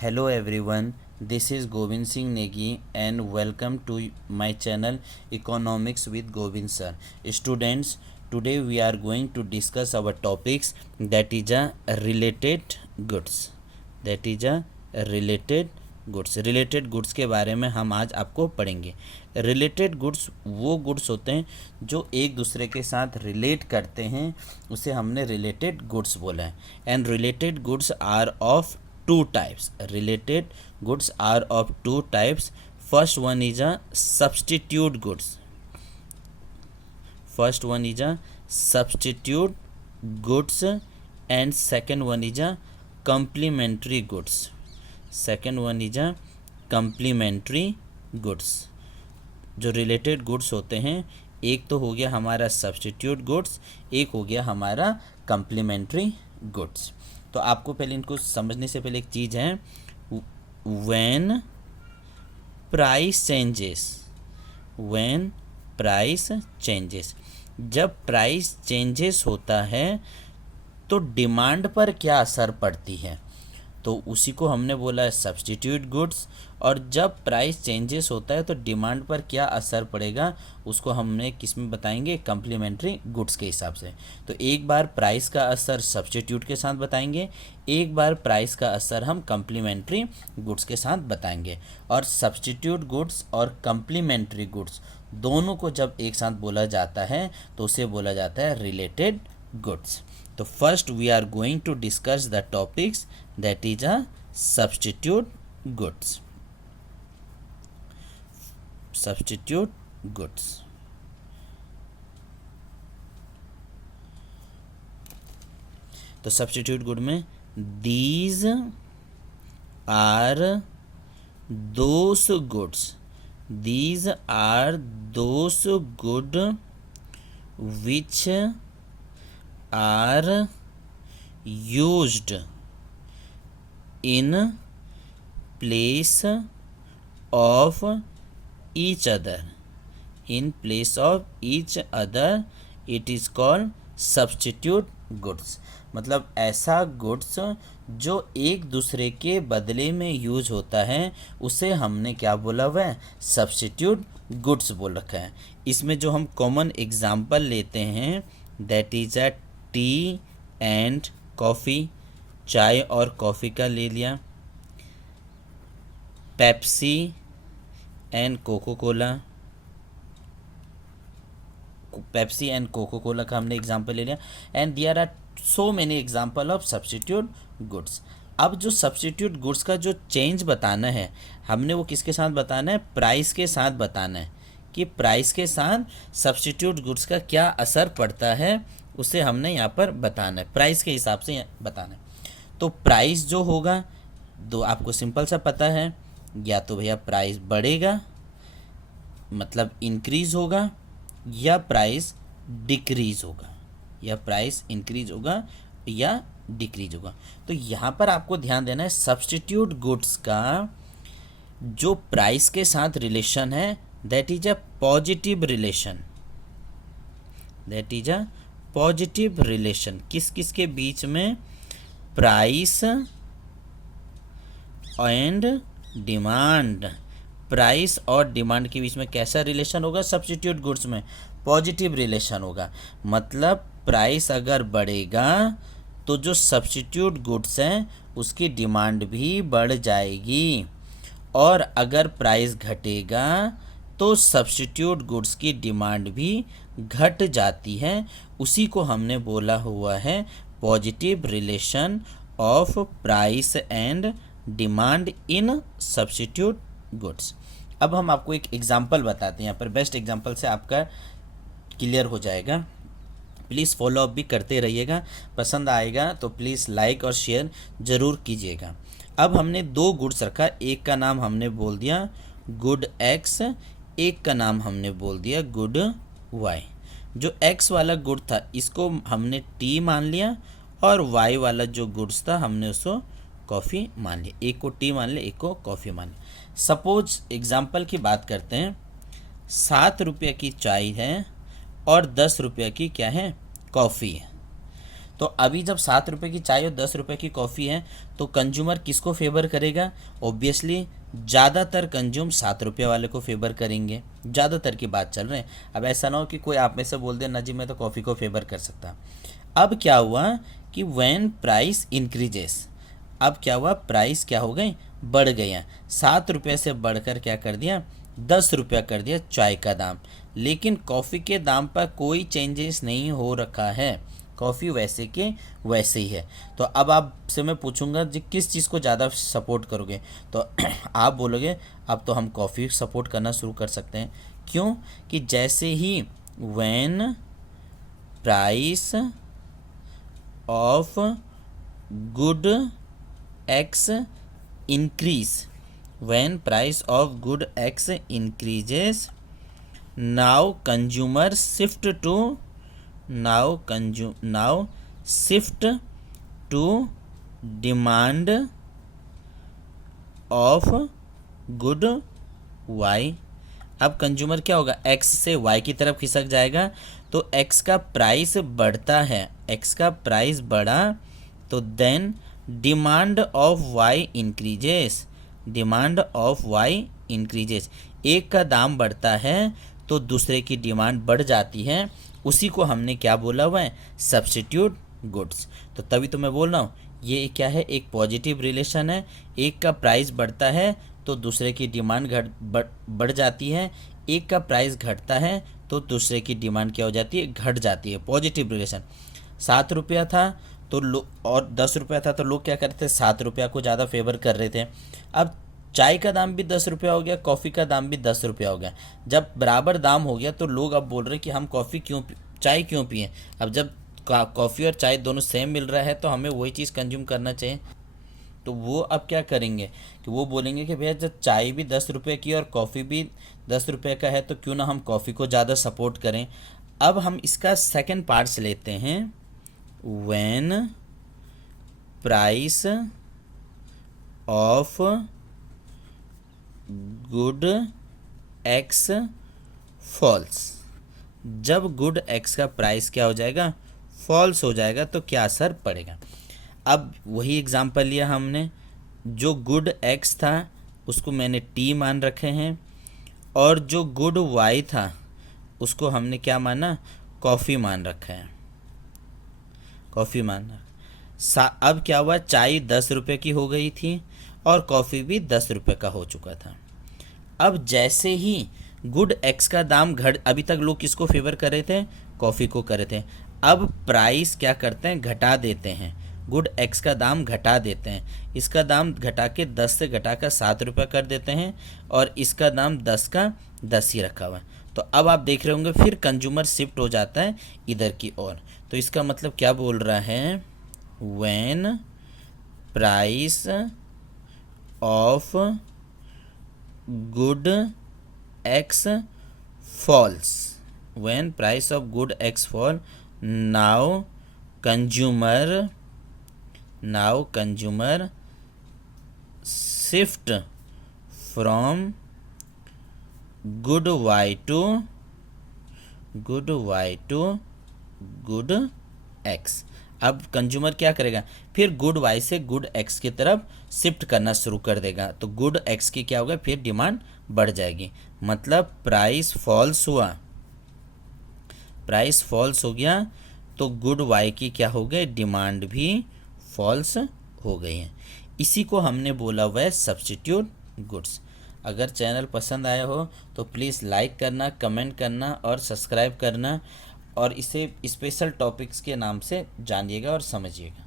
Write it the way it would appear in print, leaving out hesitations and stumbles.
Hello everyone, this is Govind Singh Negi and welcome to my channel Economics with Govind Sir. Students, today we are going to discuss our topics that is a related goods. That is a related goods. Related goods के बारे में हम आज आपको पढ़ेंगे. Related goods वो goods होते हैं जो एक दूसरे के साथ रिलेट करते हैं, उसे हमने रिलेटेड गुड्स बोला है. And related goods are of two types. Related goods are of two types. First one is a substitute goods. First one is a substitute goods and second one is a complementary goods. Second one is a complementary goods. जो related goods होते हैं, एक तो हो गया हमारा substitute goods, एक हो गया हमारा कम्प्लीमेंट्री गुड्स. तो आपको पहले इनको समझने से पहले एक चीज़ है, when price changes. When price changes, जब प्राइस चेंजेस होता है तो डिमांड पर क्या असर पड़ती है, तो उसी को हमने बोला है सब्स्टिट्यूट गुड्स. और जब प्राइस चेंजेस होता है तो डिमांड पर क्या असर पड़ेगा, उसको हमने किस में बताएंगे, कम्प्लीमेंट्री गुड्स के हिसाब से. तो एक बार प्राइस का असर सब्स्टिट्यूट के साथ बताएंगे, एक बार प्राइस का असर हम कम्प्लीमेंट्री गुड्स के साथ बताएंगे. और सब्स्टिट्यूट गुड्स और कम्प्लीमेंट्री गुड्स दोनों को जब एक साथ बोला जाता है तो उसे बोला जाता है रिलेटेड गुड्स. तो first we are going to discuss the topics that is a substitute goods. Substitute goods. तो सब्स्टिट्यूट गुड में these are those goods. These are those good which are used in place of each other. In place of each other it is called substitute goods. मतलब ऐसा goods जो एक दूसरे के बदले में यूज होता है उसे हमने क्या बोला हुआ है, सब्स्टिट्यूट गुड्स बोल रखा है. इसमें जो हम कॉमन एग्जाम्पल लेते हैं that is a tea and coffee. चाय और कॉफ़ी का ले लिया. Pepsi and Coca Cola. Pepsi and Coca Cola का हमने एग्जांपल ले लिया. And there are so many example of substitute goods. अब जो सब्स्टिट्यूट गुड्स का जो चेंज बताना है, हमने वो किसके साथ बताना है, प्राइस के साथ बताना है कि प्राइस के साथ सब्स्टिट्यूट गुड्स का क्या असर पड़ता है, उसे हमने यहाँ पर बताना है, प्राइस के हिसाब से बताना है. तो प्राइस जो होगा तो आपको सिंपल सा पता है, या तो भैया प्राइस बढ़ेगा मतलब इंक्रीज होगा, या प्राइस डिक्रीज होगा, या प्राइस इंक्रीज होगा या डिक्रीज होगा. तो यहाँ पर आपको ध्यान देना है सब्स्टिट्यूट गुड्स का जो प्राइस के साथ रिलेशन है that is a positive relation. That is a positive relation. किस किस के बीच में, प्राइस एंड डिमांड. प्राइस और डिमांड के बीच में कैसा रिलेशन होगा, सब्स्टिट्यूट गुड्स में पॉजिटिव रिलेशन होगा. मतलब प्राइस अगर बढ़ेगा तो जो सब्स्टिट्यूट गुड्स हैं उसकी डिमांड भी बढ़ जाएगी, और अगर प्राइस घटेगा तो सब्स्टिट्यूट गुड्स की डिमांड भी घट जाती है. उसी को हमने बोला हुआ है positive relation of price and demand in substitute goods. अब हम आपको एक एग्जांपल बताते हैं, यहाँ पर बेस्ट एग्जांपल से आपका क्लियर हो जाएगा. प्लीज़ फॉलो अप भी करते रहिएगा, पसंद आएगा तो प्लीज़ लाइक और शेयर ज़रूर कीजिएगा. अब हमने दो गुड्स रखा, एक का नाम हमने बोल दिया गुड एक्स, एक का नाम हमने बोल दिया गुड वाई. जो एक्स वाला गुड था इसको हमने टी मान लिया, और वाई वाला जो गुड्स था हमने उसको कॉफ़ी मान लिया. एक को टी मान लिया, एक को कॉफ़ी मान लिया. सपोज एग्जांपल की बात करते हैं, 7 रुपये की चाय है और 10 रुपये की क्या है, कॉफ़ी है. तो अभी जब 7 रुपये की चाय और 10 रुपये की कॉफ़ी है तो कंज्यूमर किसको फेवर करेगा? ऑब्वियसली ज़्यादातर कंज्यूम 7 रुपये वाले को फेवर करेंगे। ज़्यादातर की बात चल रही है। अब ऐसा ना हो कि कोई आप में से बोल दे ना जी मैं तो कॉफ़ी को फेवर कर सकता। अब क्या हुआ कि व्हेन प्राइस इंक्रीजेस, अब क्या हुआ, प्राइस क्या हो गई, बढ़ गई हैं। 7 रुपये से बढ़कर क्या कर दिया, 10 रुपया कर दिया चाय का दाम। लेकिन कॉफ़ी के दाम पर कोई चेंजेस नहीं हो रखा है, कॉफ़ी वैसे के वैसे ही है। तो अब आपसे मैं पूछूंगा जी किस चीज़ को ज़्यादा सपोर्ट करोगे, तो आप बोलोगे अब तो हम कॉफ़ी सपोर्ट करना शुरू कर सकते हैं। क्यों? कि जैसे ही when price of good X increase, when price of good X increases, now consumer shift to demand of good Y। अब कंज्यूमर क्या होगा, X से Y की तरफ खिसक जाएगा। तो X का प्राइस बढ़ता है, X का प्राइस बढ़ा तो then demand of Y increases, demand of Y increases. एक का दाम बढ़ता है तो दूसरे की डिमांड बढ़ जाती है। उसी को हमने क्या बोला हुआ है, सब्स्टिट्यूट गुड्स। तो तभी तो मैं बोल रहा हूँ ये क्या है, एक पॉजिटिव रिलेशन है। एक का प्राइस बढ़ता है तो दूसरे की डिमांड बढ़ जाती है, एक का प्राइस घटता है तो दूसरे की डिमांड क्या हो जाती है, घट जाती है। Positive relation. 7 रुपया था तो और 10 रुपया था तो लोग क्या करते थे, 7 रुपया को ज़्यादा फेवर कर रहे थे। अब चाय का दाम भी 10 रुपया हो गया, कॉफ़ी का दाम भी 10 रुपया हो गया। जब बराबर दाम हो गया तो लोग अब बोल रहे कि हम चाय क्यों पिए। अब जब कॉफ़ी और चाय दोनों सेम मिल रहा है तो हमें वही चीज़ कंज्यूम करना चाहिए। तो वो अब क्या करेंगे कि वो बोलेंगे कि भैया जब चाय भी 10 रुपये की और कॉफ़ी भी 10 रुपये का है तो क्यों ना हम कॉफ़ी को ज़्यादा सपोर्ट करें। अब हम इसका सेकंड पार्ट लेते हैं, when price of good X falls, जब गुड X का प्राइस क्या हो जाएगा, फॉल्स हो जाएगा तो क्या असर पड़ेगा। अब वही एग्जांपल लिया हमने, जो गुड X था उसको मैंने T मान रखे हैं और जो गुड Y था उसको हमने क्या माना, कॉफ़ी मान रखा है, कॉफ़ी माना। अब क्या हुआ, चाय 10 रुपये की हो गई थी और कॉफ़ी भी 10 रुपये का हो चुका था। अब जैसे ही गुड X का दाम अभी तक लोग किसको फेवर कर रहे थे, कॉफ़ी को कर रहे थे। अब प्राइस क्या करते हैं, घटा देते हैं, गुड X का दाम घटा देते हैं। इसका दाम घटा के 10 से घटा कर 7 रुपये कर देते हैं और इसका दाम 10 का 10 ही रखा हुआ है। तो अब आप देख रहे होंगे फिर कंज्यूमर शिफ्ट हो जाता है इधर की ओर। तो इसका मतलब क्या बोल रहा है, when price of good X falls, when price of good X fall, now consumer shift from good Y to good X। अब कंज्यूमर क्या करेगा, फिर गुड Y से गुड X की तरफ शिफ्ट करना शुरू कर देगा। तो गुड X की क्या होगा, फिर डिमांड बढ़ जाएगी। मतलब प्राइस फॉल्स हुआ, प्राइस फॉल्स हो गया तो गुड Y की क्या हो गई, डिमांड भी फॉल्स हो गई है। इसी को हमने बोला हुआ है सब्स्टिट्यूट गुड्स। अगर चैनल पसंद आया हो तो प्लीज़ लाइक करना, कमेंट करना और सब्सक्राइब करना और इसे स्पेशल टॉपिक्स के नाम से जानिएगा और समझिएगा।